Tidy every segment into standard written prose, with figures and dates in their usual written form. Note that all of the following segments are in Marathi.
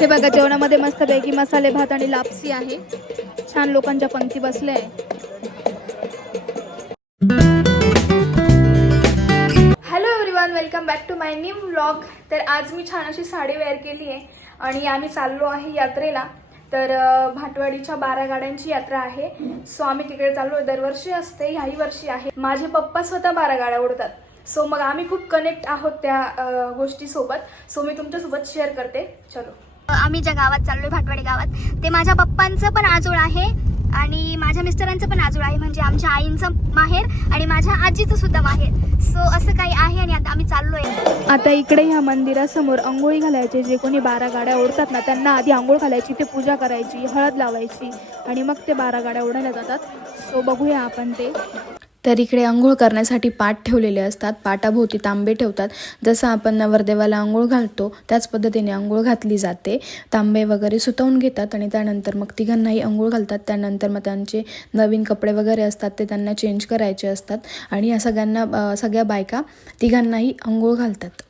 हे बघा जेवणामध्ये मस्तपैकी मसाले भात आणि लापसी आहे. छान लोकांच्या पंक्ती बसल्या आहे. Hello everyone, welcome back to my new vlog. तर आज मी छान अशी साडी वेअर केली आहे आणि आम्ही चाललो आहे यात्रेला. तर भाटवाडीच्या 12 गाड्यांची यात्रा आहे. सो आम्ही तिकडे चाललो. दरवर्षी असते, ह्याही वर्षी आहे. माझे पप्पा स्वतः 12 गाड्या ओढतात. सो मग आम्ही खूप कनेक्ट आहोत त्या गोष्टीसोबत. सो मी तुमच्यासोबत शेअर करते. चलो. आम्ही ज्या गावात चाललोय भाटवाडी गावात, ते माझ्या पप्पांचं पण आजोळ आहे आणि माझ्या मिस्टरांचं पण आजोळ आहे. म्हणजे आमच्या आईंचं माहेर आणि माझ्या आजीचं सुद्धा माहेर. सो असं काही आहे आणि आता आम्ही चाललोय. आता इकडे ह्या मंदिरासमोर अंघोळी घालायचे जे कोणी 12 गाड्या ओढतात ना, त्यांना आधी अंघोळ घालायची, ते पूजा करायची, हळद लावायची आणि मग ते 12 गाड्या ओढायला जातात. सो बघूया आपण ते. तर इकडे अंघोळ करण्यासाठी पाट ठेवलेले असतात. पाटाभोवती तांबे ठेवतात. जसं आपण नवरदेवाला अंघोळ घालतो त्याच पद्धतीने अंघोळ घातली जाते. तांबे वगैरे सुतवून घेतात आणि त्यानंतर मग तिघांनाही अंघोळ घालतात. त्यानंतर मग त्यांचे नवीन कपडे वगैरे असतात ते त्यांना चेंज करायचे असतात आणि या सगळ्या बायका तिघांनाही अंघोळ घालतात.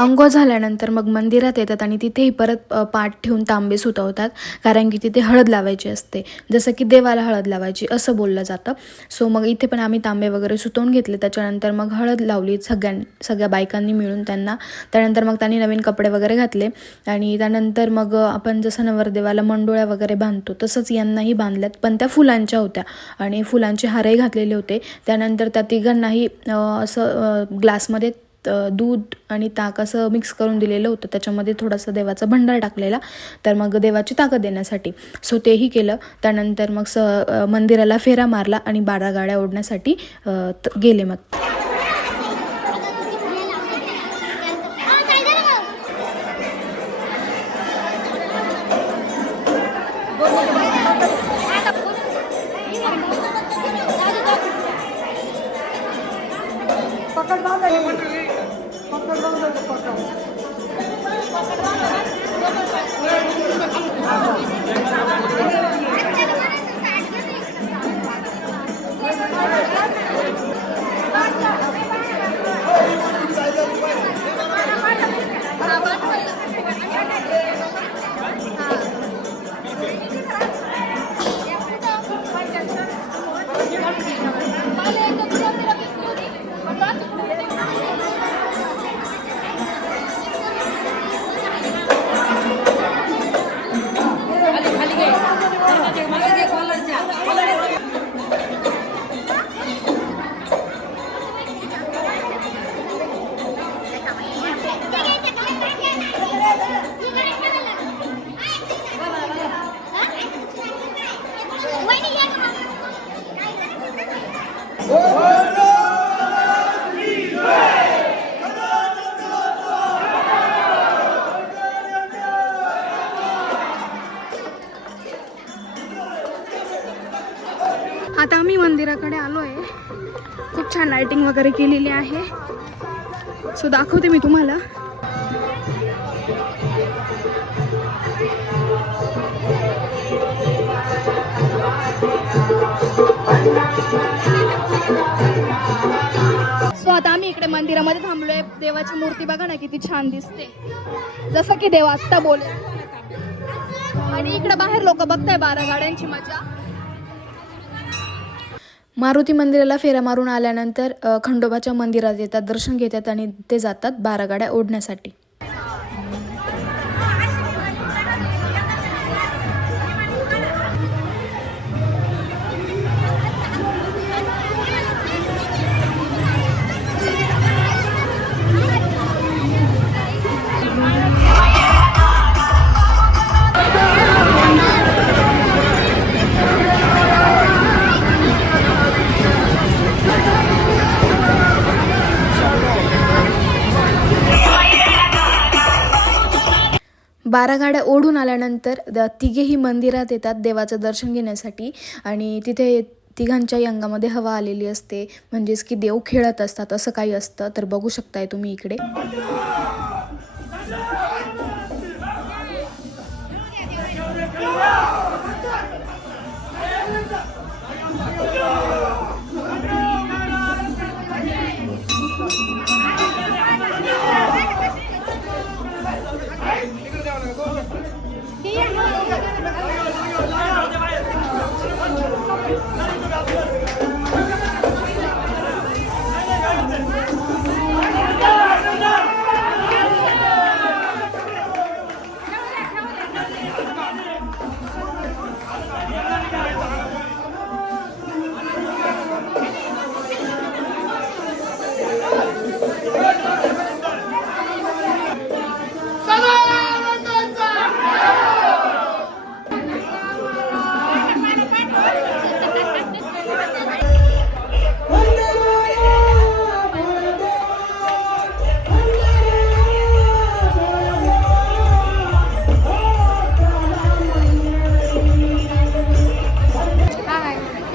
अंघोळ झाल्यानंतर मग मंदिरात येतात आणि तिथेही परत पाट ठेवून तांबे सुतवतात, कारण की तिथे हळद लावायची असते. जसं की देवाला हळद लावायची असं बोललं जातं. सो मग इथे पण आम्ही तांबे वगैरे सुतवून घेतले. त्याच्यानंतर मग हळद लावली सगळ्या बायकांनी मिळून त्यांना. त्यानंतर मग त्यांनी नवीन कपडे वगैरे घातले आणि त्यानंतर मग आपण जसं नवरदेवाला मंडोळ्या वगैरे बांधतो तसंच यांनाही बांधल्यात, पण त्या फुलांच्या होत्या आणि फुलांचे हारही घातलेले होते. त्यानंतर त्या तिघांनाही असं ग्लासमध्ये दूध आणि ताक असं मिक्स करून दिलेलं होतं. त्याच्यामध्ये थोडासा देवाचा भंडार टाकलेला, तर मग देवाची ताकद देण्यासाठी. सो तेही केलं. त्यानंतर मग मंदिराला फेरा मारला आणि 12 गाड्या ओढण्यासाठी गेले. मग आता आम्ही मंदिराकडे आलो आहे. खूप छान लाइटिंग वगैरे केलेली आहे. सो दाखवते मी तुम्हाला. सो आता आम्ही इकडे मंदिरामध्ये थांबलोय. देवाची मूर्ती बघा ना किती छान दिसते, जसं की देव आत्ता बोले. आणि इकडे बाहेर लोक बघताय 12 गाड्यांची मजा. मारुती मंदिराला फेरा मारून आल्यानंतर खंडोबाच्या मंदिरात येतात, दर्शन घेतात आणि ते जातात 12 गाड्या ओढण्यासाठी. 12 गाड्या ओढून आल्यानंतर तिघेही मंदिरात येतात देवाचं दर्शन घेण्यासाठी आणि तिथे तिघांच्याही अंगामध्ये हवा आलेली असते, म्हणजेच की देव खेळत असतात असं काही असतं. तर बघू शकताय तुम्ही इकडे.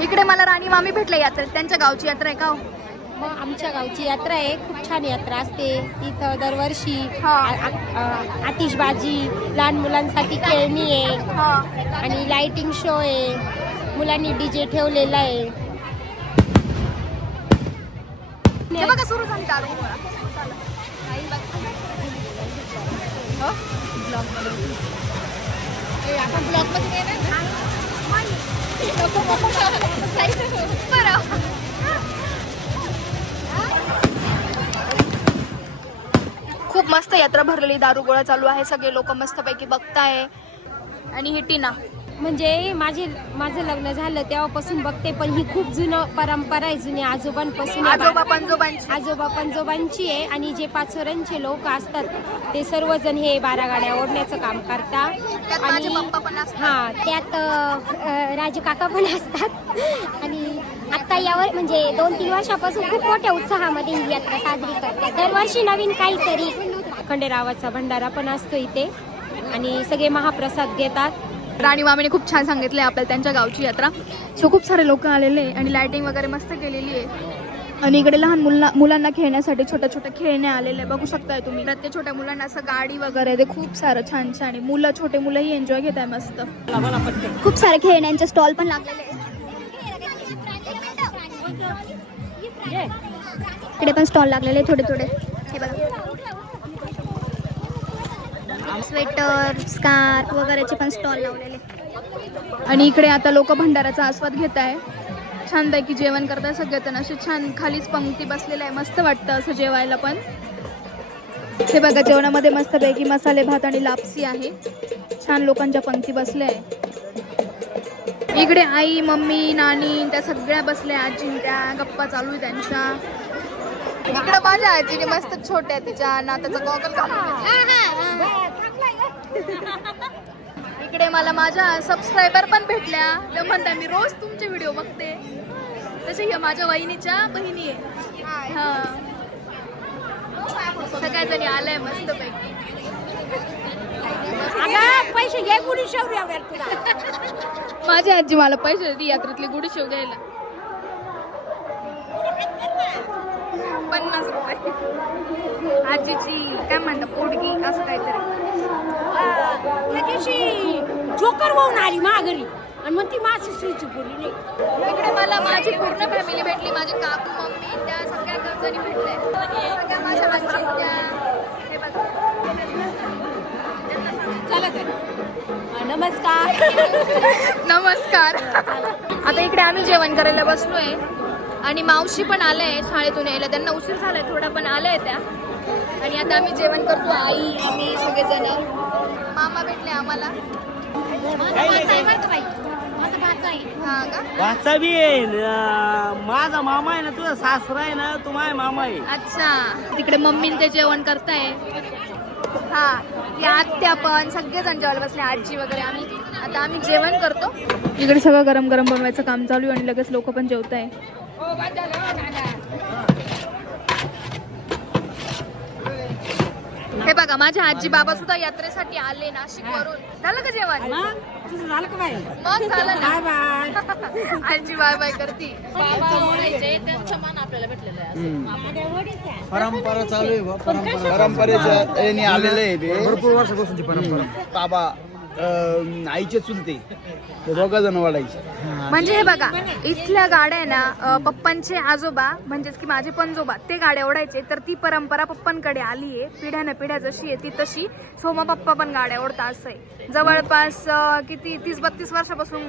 इकडे मला राणी मामी भेटले यात्रेत, त्यांच्या गावची यात्रा आहे का हो? मग आमच्या गावची यात्रा आहे, खूप छान यात्रा असते तिथं दरवर्षी. आतिषबाजी, लहान मुलांसाठी खेळणी आहे आणि लाइटिंग शो आहे, मुलांनी डीजे ठेवलेला आहे. हे बघा सुरू झाली दारू. आपण ब्लॉग मध्ये खूप मस्त यात्रा भरलेली, दारू गोळा चालू आहे, सगळे लोक मस्तपैकी बघताय. आणि ही टीना म्हणजे माझं लग्न झालं तेव्हापासून बघते, पण ही खूप जुनं परंपरा आहे, जुनी आजोबांपासून आजोबा पंजोबांची आहे. आणि जे पाचोऱ्यांचे लोक असतात ते सर्वजण हे 12 गाड्या ओढण्याचं काम करतात. आणि हा त्यात राजू काका पण असतात. आणि आता यावर म्हणजे 2-3 वर्षापासून खूप मोठ्या उत्साहामध्ये ही यात्रा साजरी करतात. दरवर्षी नवीन काहीतरी खंडेरावाचा भंडारा पण असतो इथे आणि सगळे महाप्रसाद घेतात. राणी मामीने खूप छान सांगितले आपल्याला त्यांच्या गावची यात्रा. सो खूप सारे लोक आलेले आणि लाइटिंग वगैरे मस्त केलेली आहे. आणि इकडे लहान मुलांना खेळण्यासाठी छोट्या छोट्या खेळणे आलेले बघू शकताय तुम्ही. प्रत्येक छोट्या मुलांना असं गाडी वगैरे ते खूप सारं छान छान आहे. छोटे मुलंही एन्जॉय घेत आहे मस्त. खूप सारे खेळण्यांचे स्टॉल पण लागलेले आहेत. इकडे पण स्टॉल लागलेले थोडे. हे बघा, स्वेटर, स्कार्फ वगैरेचे पण स्टॉल लावलेले. आणि इकडे आता लोक भंडाराचा आस्वाद घेत आहे. छानपैकी जेवण करताय सगळेजण, असे छान खालीच पंक्ती बसलेलं आहे. मस्त वाटतं असं जेवायला पण. हे बघा, जेवणामध्ये मस्तपैकी मसाले भात आणि लापसी आहे. छान लोकांच्या पंक्ती बसल्या आहे. इकडे आई, मम्मी, नानी त्या सगळ्या बसल्या, आजी त्या गप्पा चालू आहे त्यांच्या. इकडे माझ्या आजीने मस्त छोट्या तिच्या नात्याचा गॉगल घालून. इकडे मला माझ्या सबस्क्रायबर पण भेटल्या. ते म्हणतात मी रोज तुमचे व्हिडिओ बघते. तसे ह्या माझ्या वहिनीच्या बहिणी आहे. हा, सगळ्या जणी आलाय मस्त पैकी. पैसे घे गुढी शेव माझी आजी मला पैसे देते यात्रेतले गुढी शेव द्यायला. 50 रुपये. आजीची काय म्हणतात पोटगी असं काहीतरी. त्या दिवशी जोकर वाहून आली माघारी आणि मग ती माझी सुईची बोलली नाही. इकडे मला माझी पूर्ण फॅमिली भेटली. माझे काकू, मम्मी त्या सगळ्या जणी भेटल्या. सगळ्या माझ्या आजी त्या. हे बघा, चला तर नमस्कार. नमस्कार. आता इकडे आम्ही जेवण करायला बसलोय आणि मावशी पण आलंय शाळेतून यायला. त्यांना उशीर झालाय थोडा, पण आलंय त्या. आणि आता आम्ही जेवण करतो, आई, आम्ही सगळेजण. मामा भेटले आम्हाला. हा का? वाचा बी आहे माझा मामा आहे ना, तुझा सासरा आहे ना, तू माझा मामा आहे. अच्छा, तिकडे मम्मी ते जेवण करताय. हा, या आत्या पण सगळेजण जेवायला बसले, आजी वगैरे. आता आम्ही जेवण करतो. इकडे सगळं गरम गरम बनवायचं काम चालू आहे आणि लगेच लोक पण जेवत आहे. हे बघा माझे आजी बाबा सुद्धा यात्रेसाठी आले नाशिक वरून. झालं का जेवण? मग झालं ना. आजी बाय बाय करती. परंपरा चालू आहे परंपरेच्या याने आलेलं आहे ते भरपूर वर्षापासूनची परंपरा. बाबा आईचे चुलते दोघा जण वाढायचे. म्हणजे हे बघा इथल्या गाड्या ना पप्पांचे आजोबा म्हणजेच की माझे पंजोबा ते गाड्या ओढायचे. तर ती परंपरा पप्पांकडे आली आहे. पिढ्यानं पिढ्या जशी आहे ती तशी सोमा पप्पा पण गाड्या ओढता असं आहे. जवळपास किती 30-32 वर्षापासून.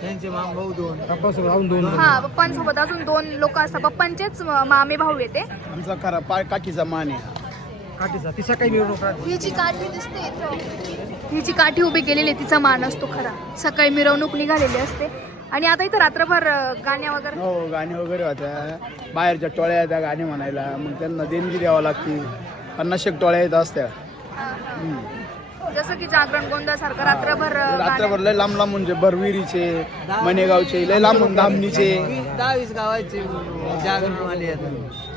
त्यांचे मामभाऊ दोन पप्पासोबत दोन. हा पप्पांसोबत अजून 2 लोक असतात. पप्पांचेच मामे भाऊ येते. आमचा खरा काठीचा मान आहे. काठीचा ती सकाळी मिरवणूक राहते. ही जी काठी दिसते इथं, ही जी काठी उभी केलेली आहे तिचा मान असतो खरा. सकाळी मिरवणूक निघालेली असते. आणि आता इथं रात्रभर गाण्या वगैरे. हो गाणे वगैरे होत्या. बाहेरच्या टोळ्या येत्या गाणे म्हणायला. मग त्यांना देणगी द्यावं लागते. 50 टोळ्या येत असत्या. जसं की जागरण गोंधळ सारखं रात्रभर लय लांब लांब म्हणजे बरविरीचे मनेगावचे लय लांबून धामणीचे 10-20 गावाचे जागरणवाले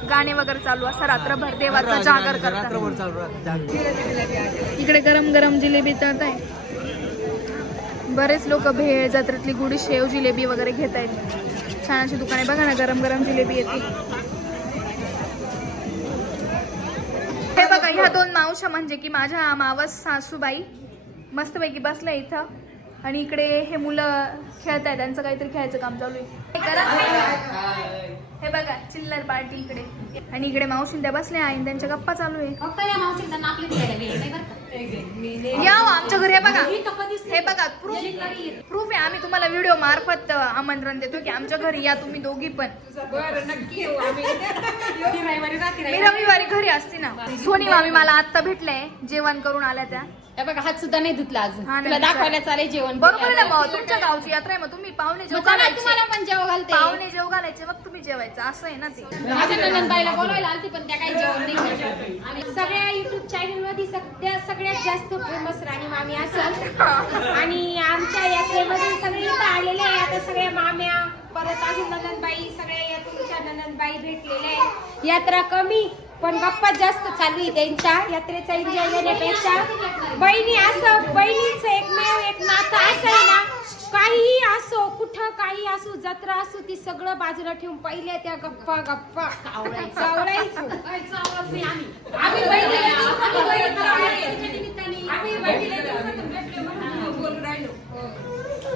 गाणे वगैरे चालू असं रात्रभर देवाचा जागर रात्रभर करतात. चालू. इकडे गरम गरम जिलेबी तळत आहे. बरेच लोक भेळ जत्रेतली गुडी शेव जिलेबी वगैरे घेत आहेत. छान अशी दुकाने बघा ना गरम गरम जिलेबी येते. हे बघा ह्या 2 मावशा म्हणजे की माझ्या मावस सासूबाई मस्तपैकी बसल्या इथं. आणि इकडे हे मुलं खेळत आहेत. त्यांचं काहीतरी खेळायचं काम चालू आहे. हे बघा चिल्लर पार्टी इकडे. आणि इकडे मावशीन त्या बसल्या आणि त्यांच्या गप्पा चालू आहे. या आमच्या घरी. हे बघा प्रूफ आहे. आम्ही तुम्हाला व्हिडिओ मार्फत आमंत्रण देतो की आमच्या घरी या तुम्ही दोघी पण. मी रविवारी घरी असते ना. सोनी मामी मला आत्ता भेटले जेवण करून आल्या त्या. बघा हात सुद्धा नाही धुतला अजून. हा, तुला नाही, दाखवायला चालेल जेवण. बरोबर आहे ना. मग तुमच्या गावची यात्रा आहे. मग तुम्ही पाहुणे जेव घालायचे. तुम्हाला पण जेव घालते. पाहुणे जेव घालायचे मग तुम्ही जेवायचं असं आहे ना ते. माझ्या नंदनबाईला बोलवायला आलती पण त्या काही जेवण नाही केलं. आणि सगळ्या युट्यूब चॅनल मध्ये सगळ्यात जास्त फेमस राणी मामी असेल. आणि आमच्या यात्रेमध्ये सगळे इथं आलेले आहे. आता सगळ्या माम्या परत अजून नंदनबाई सगळ्या तुमच्या नंदनबाई भेटलेल्या आहे. यात्रा कमी पण गप्पा जास्त चालू आहे त्यांच्या. यात्रेचा एन्जॉय घेण्यापेक्षा बहिणी असं बहिणींचं एकमेव एक नातं असं आहे ना. काहीही असो कुठं काही असो जत्रा असो ती सगळं बाजूला ठेवून पहिल्या त्या गप्पा चावडायचो. आम्ही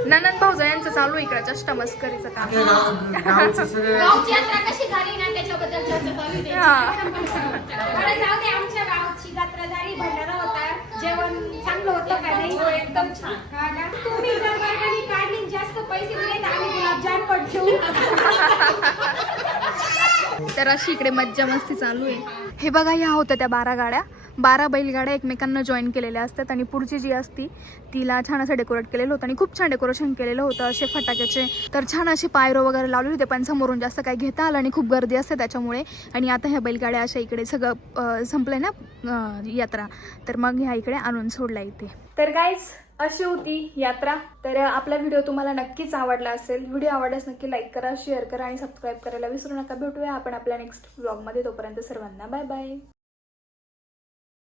ननंद भाऊजा यांचं चालू इकडे चष्टा मस्करीचं काम. गावची यात्रा कशी झाली ना त्याच्याबद्दल चर्चा चालू आहे. हा. जाऊ दे आमच्या गावची जत्रा झाली. भंडारा होता. जेवण चांगलं होतं का नाही? एकदम छान. तुम्ही जर वर्गणी काढली जास्त पैसे दिले तर आम्ही गुलाबजाम पण ठेवू. तर अशी इकडे मज्जा मस्ती चालू आहे. हे बघा ह्या होत्या त्या 12 गाड्या. 12 बैलगाड्या एकमेकांना जॉईन केलेल्या असतात. आणि पुढची जी असती तिला छान असं डेकोरेट केलेलं होतं. आणि खूप छान डेकोरेशन केलेलं होतं असे फटाक्याचे. तर छान असे पायरो वगैरे लावले होते. पण समोरून जास्त काही घेता आलं आणि खूप गर्दी असते त्याच्यामुळे. आणि आता ह्या बैलगाड्या अशा इकडे सगळं संपलंय ना यात्रा. तर मग ह्या इकडे आणून सोडल्या इथे. तर गाईज अशी होती यात्रा. तर आपला व्हिडिओ तुम्हाला नक्कीच आवडला असेल. व्हिडिओ आवडल्यास नक्की लाईक करा, शेअर करा आणि सबस्क्राईब करायला विसरू नका. भेटूया आपण आपल्या नेक्स्ट व्लॉगमध्ये. तोपर्यंत सर्वांना बाय बाय.